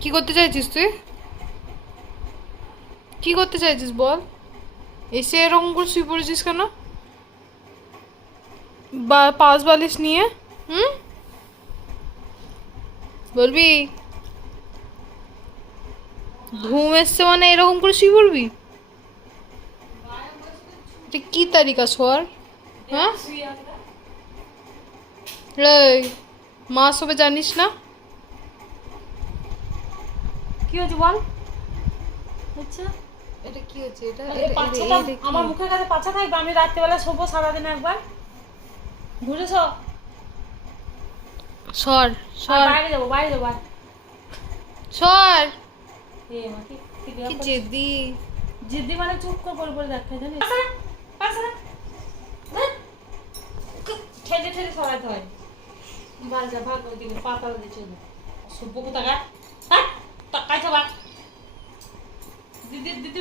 কি করতে চাইছিস তুই? কি করতে চাইছিস বল? এসে এরকম করে শুয়ে পড়েছিস কেন? বা পাশ বালিশ নিয়ে? হুম, বলবি? ঘুম এসছে মানে এরকম করে শুয়ে পড়বি? এটা কি তারিকা সর? হ্যাঁ রে, মা সবে জানিস না? কি হয়েছে বল? আচ্ছা, এটা কি হচ্ছে? এটা এই এটা বাচ্চাটা এটা কি? আমার মুখের কাছে বাচ্চা থাকবে, আমি রাত্রেবেলা শোবো সারাদিন একবার, বুঝেছ? সর সর বাইরে যাবো, বাইরে যাবো। সর। এ মা, কি কি কি ব্যাপার? জেদি! জিদ্দি মানে চুপ করে পড়ে দেখা জানিস, ঠেলে ঠেলে সরাতে হয়। বাজা ভাগ ওইদিকে পাতাল দিয়ে চলে সভ্য কোথাকার। হ্যাঁ, তাকাইছে বা দিদি দিদি